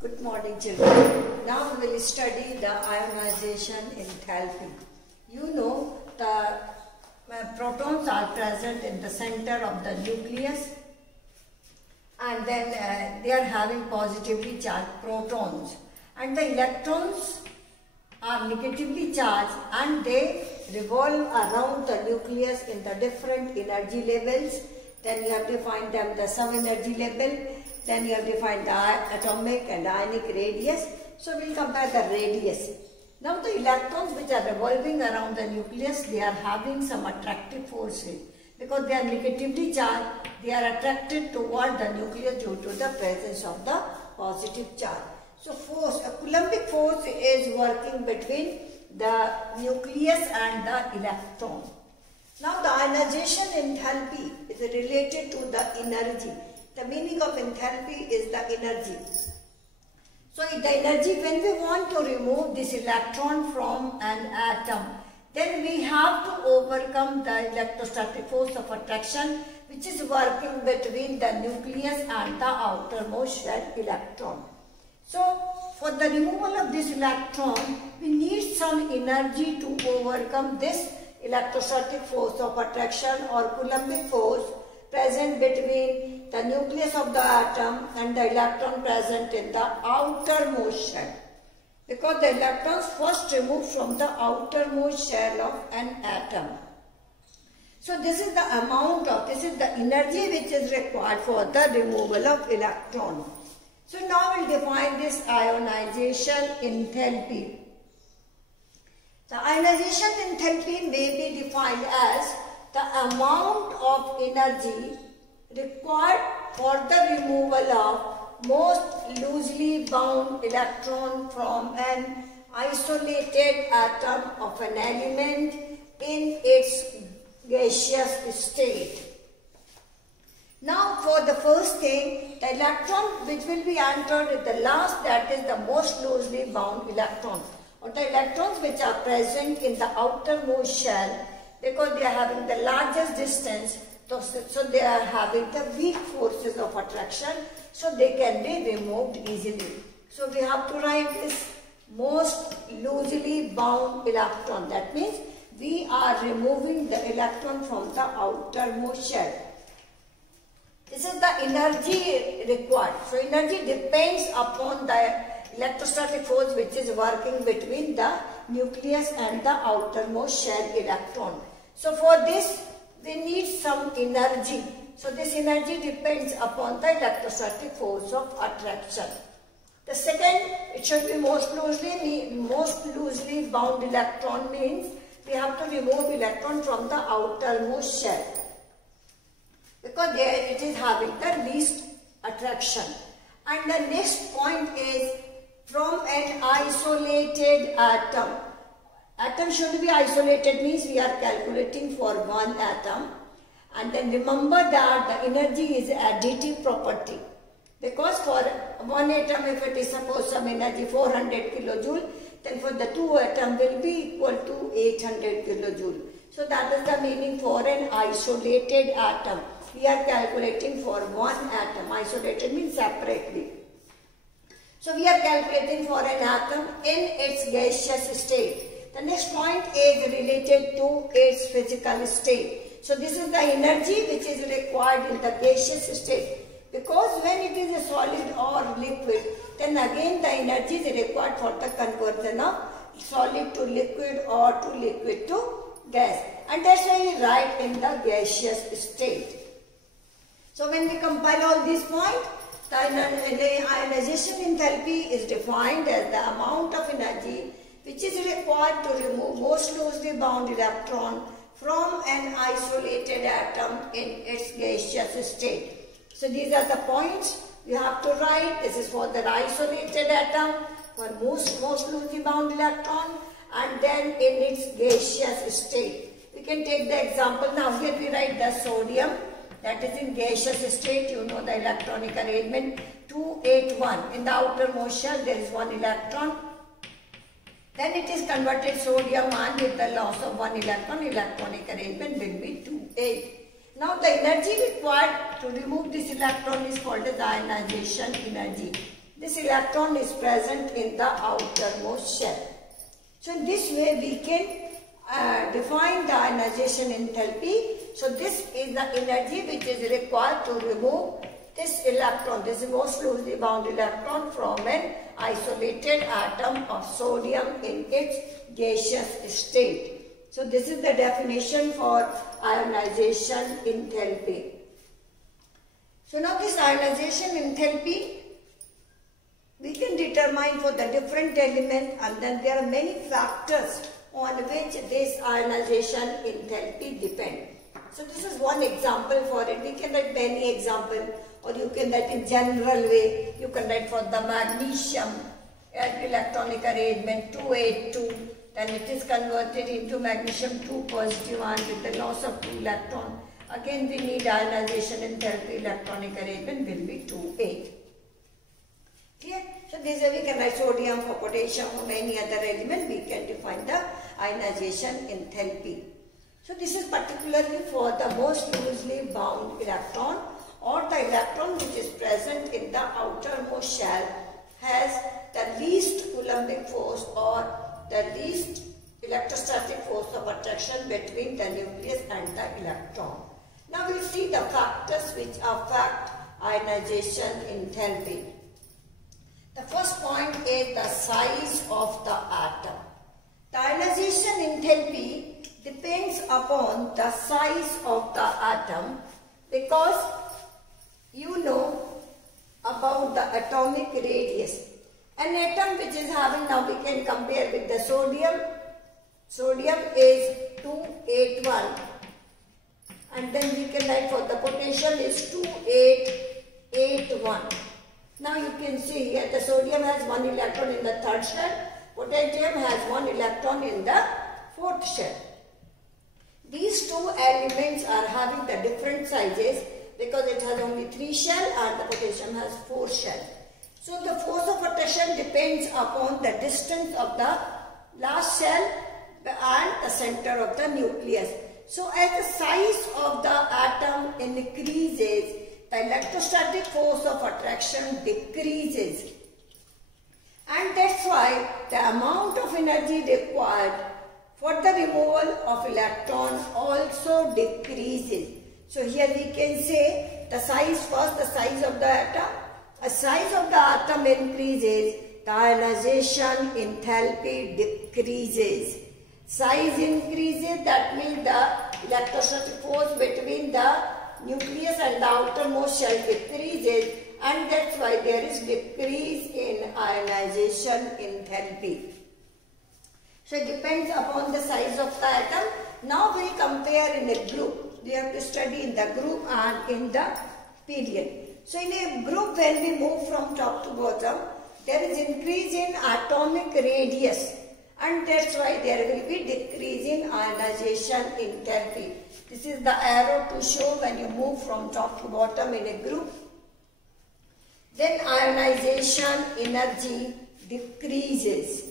Good morning, children. Now we will study the ionization enthalpy. You know the protons are present in the center of the nucleus, and then they are having positively charged protons, and the electrons are negatively charged and they revolve around the nucleus in the different energy levels. Then you have to find them the sub-energy level. Then you have to find the atomic and ionic radius. So we will compare the radius. Now the electrons which are revolving around the nucleus, they are having some attractive forces. Because they are negatively charged, they are attracted toward the nucleus due to the presence of the positive charge. So force, a Coulombic force is working between the nucleus and the electron. Now the ionization enthalpy is related to the energy. The meaning of enthalpy is the energy. So the energy, when we want to remove this electron from an atom, then we have to overcome the electrostatic force of attraction which is working between the nucleus and the outermost shell electron. So for the removal of this electron, we need some energy to overcome this electrostatic force of attraction or Coulombic force present between the nucleus of the atom and the electron present in the outermost shell. Because the electrons first removed from the outermost shell of an atom. So this is the amount of, this is the energy which is required for the removal of electron. So now we'll define this ionization enthalpy. The ionization enthalpy may be defined as the amount of energy required for the removal of most loosely bound electron from an isolated atom of an element in its gaseous state. Now for the first thing, the electron which will be entered at the last, that is the most loosely bound electron, or the electrons which are present in the outermost shell, because they are having the largest distance, so they are having the weak forces of attraction, so they can be removed easily. So we have to write this most loosely bound electron. That means we are removing the electron from the outermost shell. This is the energy required. So energy depends upon the electrostatic force which is working between the nucleus and the outermost shell electron. So for this we need some energy. So this energy depends upon the electrostatic force of attraction. The second, it should be most loosely bound electron, means we have to remove electron from the outermost shell, because there it is having the least attraction. And the next point is from an isolated atom. Atom should be isolated, means we are calculating for one atom. And then remember that the energy is additive property. Because for one atom, if it is suppose some energy 400 kilojoule, then for the two atom will be equal to 800 kilojoule. So that is the meaning for an isolated atom. We are calculating for one atom. Isolated means separately. So we are calculating for an atom in its gaseous state. The next point is related to its physical state. So this is the energy which is required in the gaseous state. Because when it is a solid or liquid, then again the energy is required for the conversion of solid to liquid or to liquid to gas. And that's why we write in the gaseous state. So when we compile all these points, the ionization enthalpy is defined as the amount of energy which is required to remove most loosely bound electron from an isolated atom in its gaseous state. So these are the points you have to write. This is for the isolated atom, for most loosely bound electron, and then in its gaseous state. We can take the example now. Here we write the sodium, that is in gaseous state. You know the electronic arrangement 281. In the outermost shell there is one electron. Then it is converted sodium ion with the loss of one electron. Electronic arrangement will be 2,8. Now the energy required to remove this electron is called as ionization energy. this electron is present in the outermost shell. So in this way we can define the ionization enthalpy. So this is the energy which is required to remove this electron, this most loosely bound electron, from an isolated atom of sodium in its gaseous state. So this is the definition for ionization enthalpy. So now this ionization enthalpy we can determine for the different element, and then there are many factors on which this ionization enthalpy depends. So this is one example for it. We can write many examples, or you can write in general way. You can write for the magnesium electronic arrangement 282, then it is converted into magnesium 2 positive ion with the loss of 2 electron. Again we need ionization enthalpy, electronic arrangement will be 2,8. Clear? So this way we can write sodium, for potassium, or any other element we can define the ionization enthalpy. So this is particularly for the most loosely bound electron, or the electron which is present in the outermost shell has the least Coulombic force or the least electrostatic force of attraction between the nucleus and the electron. Now we will see the factors which affect ionization enthalpy. The first point is the size of the atom. The ionization enthalpy depends upon the size of the atom, because you know about the atomic radius. An atom which is having, now we can compare with the sodium. Sodium is 281, and then we can write for the potassium is 2881. Now you can see here the sodium has 1 electron in the third shell, potassium has 1 electron in the fourth shell. These two elements are having the different sizes because it has only 3 shells and the potassium has 4 shells. So the force of attraction depends upon the distance of the last shell and the center of the nucleus. So as the size of the atom increases, the electrostatic force of attraction decreases, and that's why the amount of energy required for the removal of electron also decreases. So here we can say the size first, the size of the atom. As size of the atom increases, the ionization enthalpy decreases. Size increases, that means the electrostatic force between the nucleus and the outermost shell decreases, and that's why there is decrease in ionization enthalpy. So it depends upon the size of the atom. Now we compare in a group. We have to study in the group and in the period. So in a group, when we move from top to bottom, there is increase in atomic radius, and that's why there will be decrease in ionization enthalpy. This is the arrow to show when you move from top to bottom in a group. Then ionization energy decreases.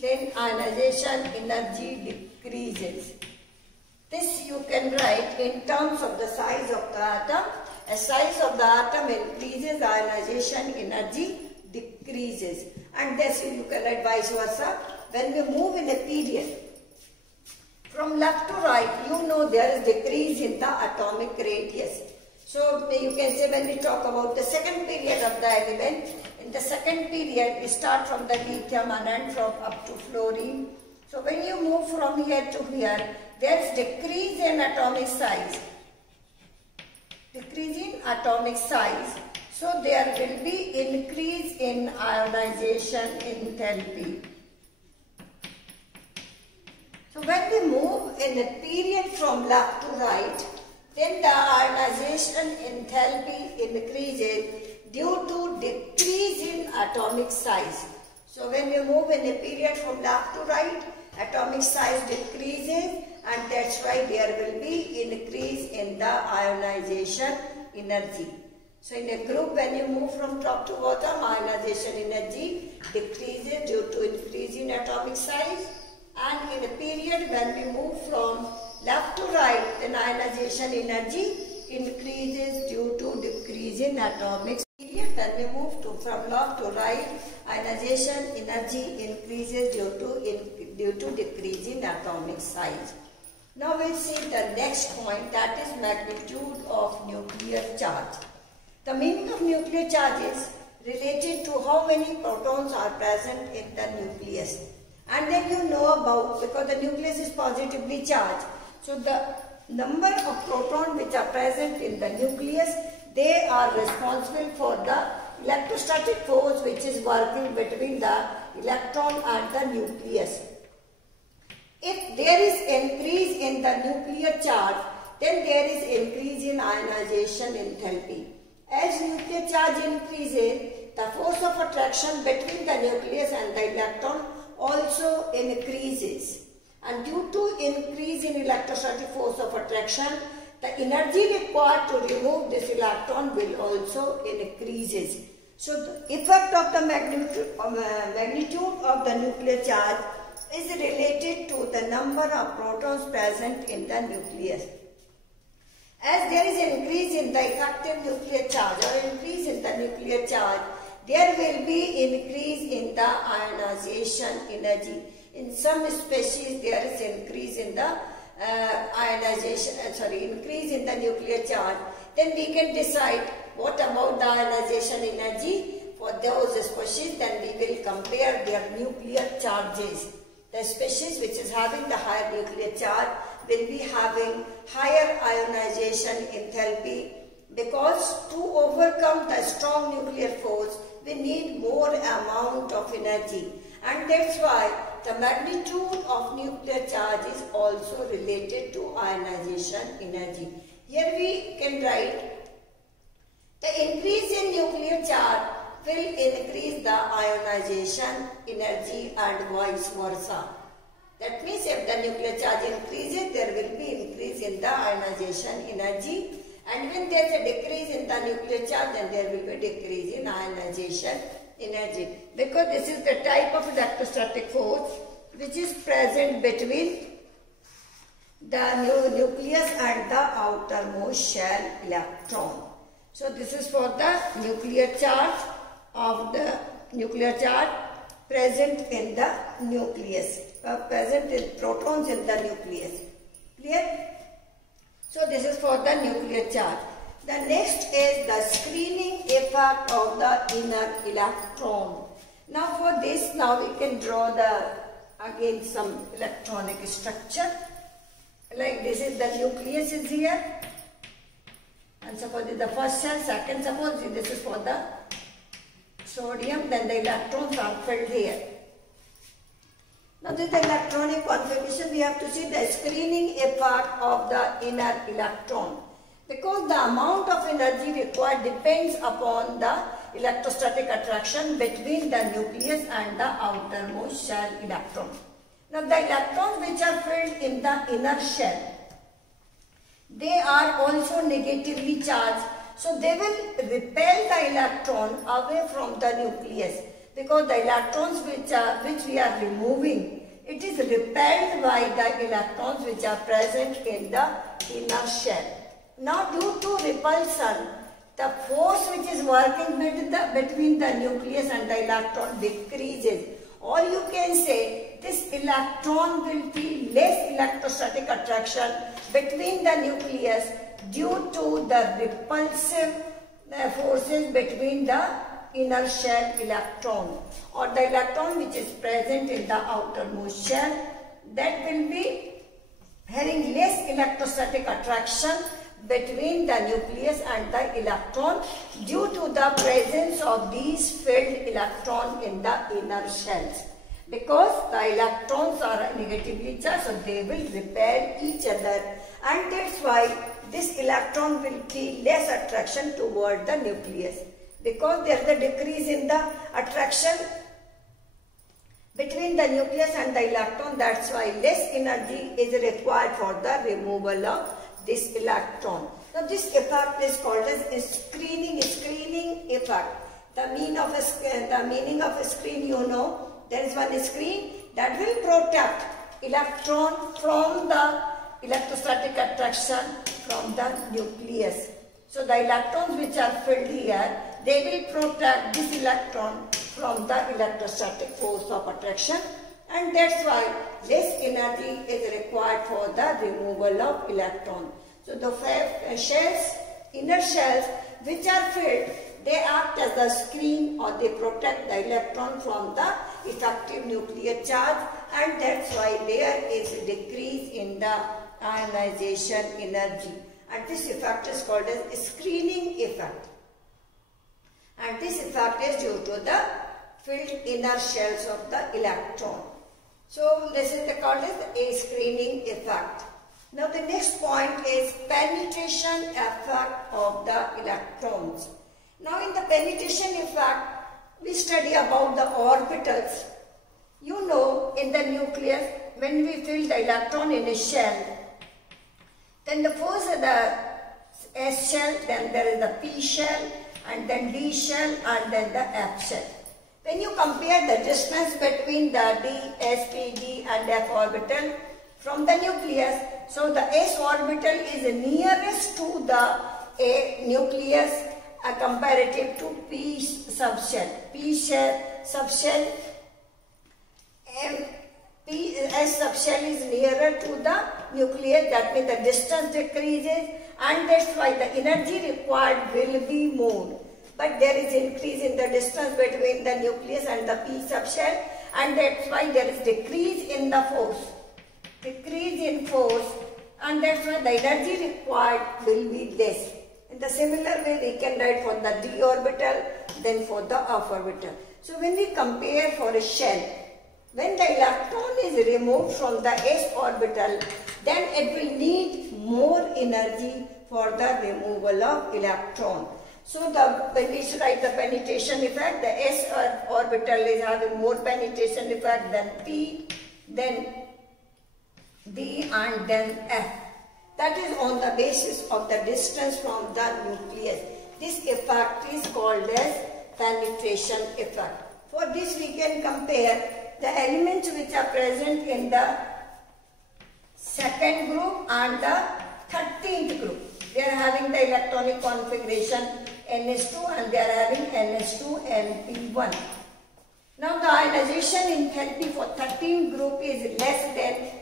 Then ionization energy decreases. This you can write in terms of the size of the atom. As size of the atom increases, ionization energy decreases. And this you can write vice versa. When we move in a period, from left to right, you know there is decrease in the atomic radius. So you can say when we talk about the second period of the element, in the second period we start from the lithium and end from up to fluorine. So when you move from here to here, there is decrease in atomic size. Decrease in atomic size. So there will be increase in ionization enthalpy. So when we move in a period from left to right, then the ionization enthalpy increases due to decrease in atomic size. So when we move in a period from left to right, atomic size decreases, and that's why there will be increase in the ionization energy. So in a group, when you move from top to bottom, ionization energy decreases due to increase in atomic size. And in a period when we move from left to right, then ionization energy increases due to decrease in atomic size. Clear? Then we move from left to right. Ionization energy increases due to decrease in atomic size. Now we'll see the next point, that is magnitude of nuclear charge. The meaning of nuclear charge is related to how many protons are present in the nucleus. And then you know about, because the nucleus is positively charged, so the number of protons which are present in the nucleus, they are responsible for the electrostatic force which is working between the electron and the nucleus. If there is increase in the nuclear charge, then there is increase in ionization enthalpy. As nuclear charge increases, the force of attraction between the nucleus and the electron also increases. And due to increase in electrostatic force of attraction, the energy required to remove this electron will also increases. So the effect of the magnitude of the nuclear charge is related to the number of protons present in the nucleus. As there is increase in the effective nuclear charge or increase in the nuclear charge, there will be increase in the ionization energy. In some species, there is increase in the increase in the nuclear charge. Then we can decide what about the ionization energy for those species. Then we will compare their nuclear charges. The species which is having the higher nuclear charge will be having higher ionization enthalpy, because to overcome the strong nuclear force, we need more amount of energy. And that's why the magnitude of nuclear charge is also related to ionization energy. Here we can write the increase in nuclear charge will increase the ionization energy and vice versa. That means if the nuclear charge increases, there will be increase in the ionization energy. And when there is a decrease in the nuclear charge, then there will be a decrease in ionization energy. Because this is the type of electrostatic force which is present between the nucleus and the outermost shell electron. So this is for the nuclear charge of the present in the nucleus, present in protons in the nucleus. Clear? So this is for the nuclear charge. The next is the screening effect of the inner electron. Now for this, now we can draw again some electronic structure. Like this is the nucleus is here. And suppose this is the first shell, second, suppose this is for the sodium, then the electrons are filled here. Now this is the electronic configuration. We have to see the screening effect of the inner electron, because the amount of energy required depends upon the electrostatic attraction between the nucleus and the outermost shell electron. Now the electrons which are filled in the inner shell, they are also negatively charged, so they will repel the electron away from the nucleus, because the electrons which we are removing, it is repelled by the electrons which are present in the inner shell. Now due to repulsion, the force which is working between the nucleus and the electron decreases. Or you can say this electron will feel less electrostatic attraction between the nucleus due to the repulsive forces between the inner shell electron, or the electron which is present in the outermost shell, that will be having less electrostatic attraction between the nucleus and the electron due to the presence of these filled electrons in the inner shells. Because the electrons are negatively charged, so they will repel each other, and that's why this electron will feel less attraction toward the nucleus. Because there is a decrease in the attraction between the nucleus and the electron, that's why less energy is required for the removal of this electron. Now this effect is called as screening effect. The meaning of a screen, you know, there is one screen that will protect electron from the electrostatic attraction from the nucleus. So the electrons which are filled here, they will protect this electron from the electrostatic force of attraction, and that's why less energy is required for the removal of electron. So the shells, inner shells which are filled, they act as the screen or they protect the electron from the effective nuclear charge, and that's why there is a decrease in the ionization energy, and this effect is called as screening effect, and this effect is due to the filled inner shells of the electron. So this is called as a screening effect. Now the next point is penetration effect of the electrons. Now in the penetration effect, we study about the orbitals. You know, in the nucleus, when we fill the electron in a shell, then the first is the S shell, then there is the P shell, and then D shell, and then the F shell. When you compare the distance between the D, S, P, D and F orbital from the nucleus, so the S orbital is nearest to the A nucleus comparative to P subshell. P shell, subshell, S subshell is nearer to the nucleus, that means the distance decreases, and that's why the energy required will be more. But there is increase in the distance between the nucleus and the P subshell, and that's why there is decrease in the force. Decrease in force, and that's why the energy required will be less. In the similar way, we can write for the D orbital, then for the F orbital. So when we compare for a shell, when the electron is removed from the S orbital, then it will need more energy for the removal of electron. So when we write the penetration effect, the S orbital is having more penetration effect than P, then D and then F. That is on the basis of the distance from the nucleus. This effect is called as penetration effect. For this we can compare the elements which are present in the second group and the 13th group. They are having the electronic configuration NS2 and they are having NS2 and P1. Now the ionization enthalpy for 13th group is less than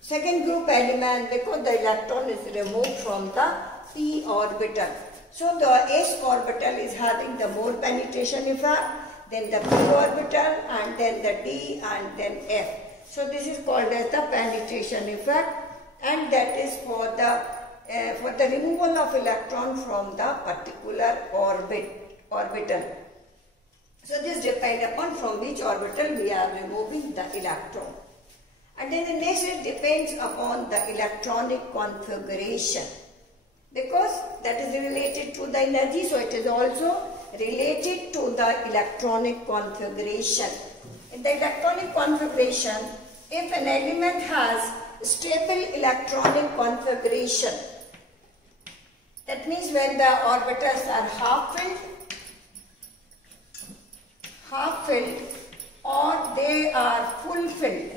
second group element because the electron is removed from the P orbital. So the S orbital is having the more penetration effect, then the P orbital, and then the D, and then F. So this is called as the penetration effect, and that is for the removal of electron from the particular orbital. So this depends upon from which orbital we are removing the electron. And then the next, it depends upon the electronic configuration, because that is related to the energy, so it is also related to the electronic configuration. In the electronic configuration, if an element has stable electronic configuration, that means when the orbitals are half filled or they are full filled,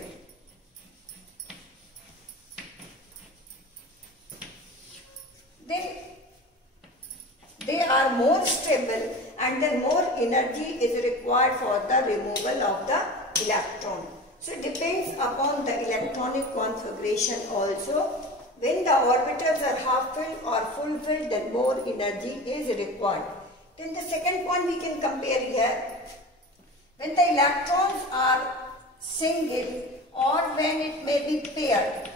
then they are more stable and then more energy is required for the removal of the electron. So it depends upon the electronic configuration also. When the orbitals are half filled or full filled, then more energy is required. Then the second point we can compare here. When the electrons are single or when it may be paired.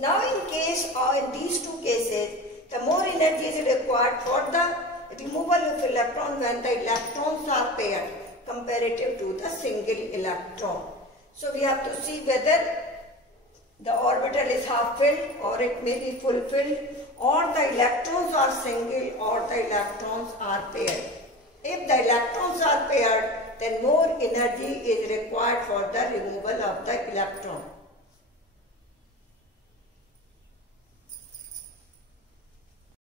Now in these two cases, the more energy is required for the removal of electron when the electrons are paired comparative to the single electron. So we have to see whether the orbital is half filled or it may be full filled, or the electrons are single or the electrons are paired. If the electrons are paired, then more energy is required for the removal of the electron.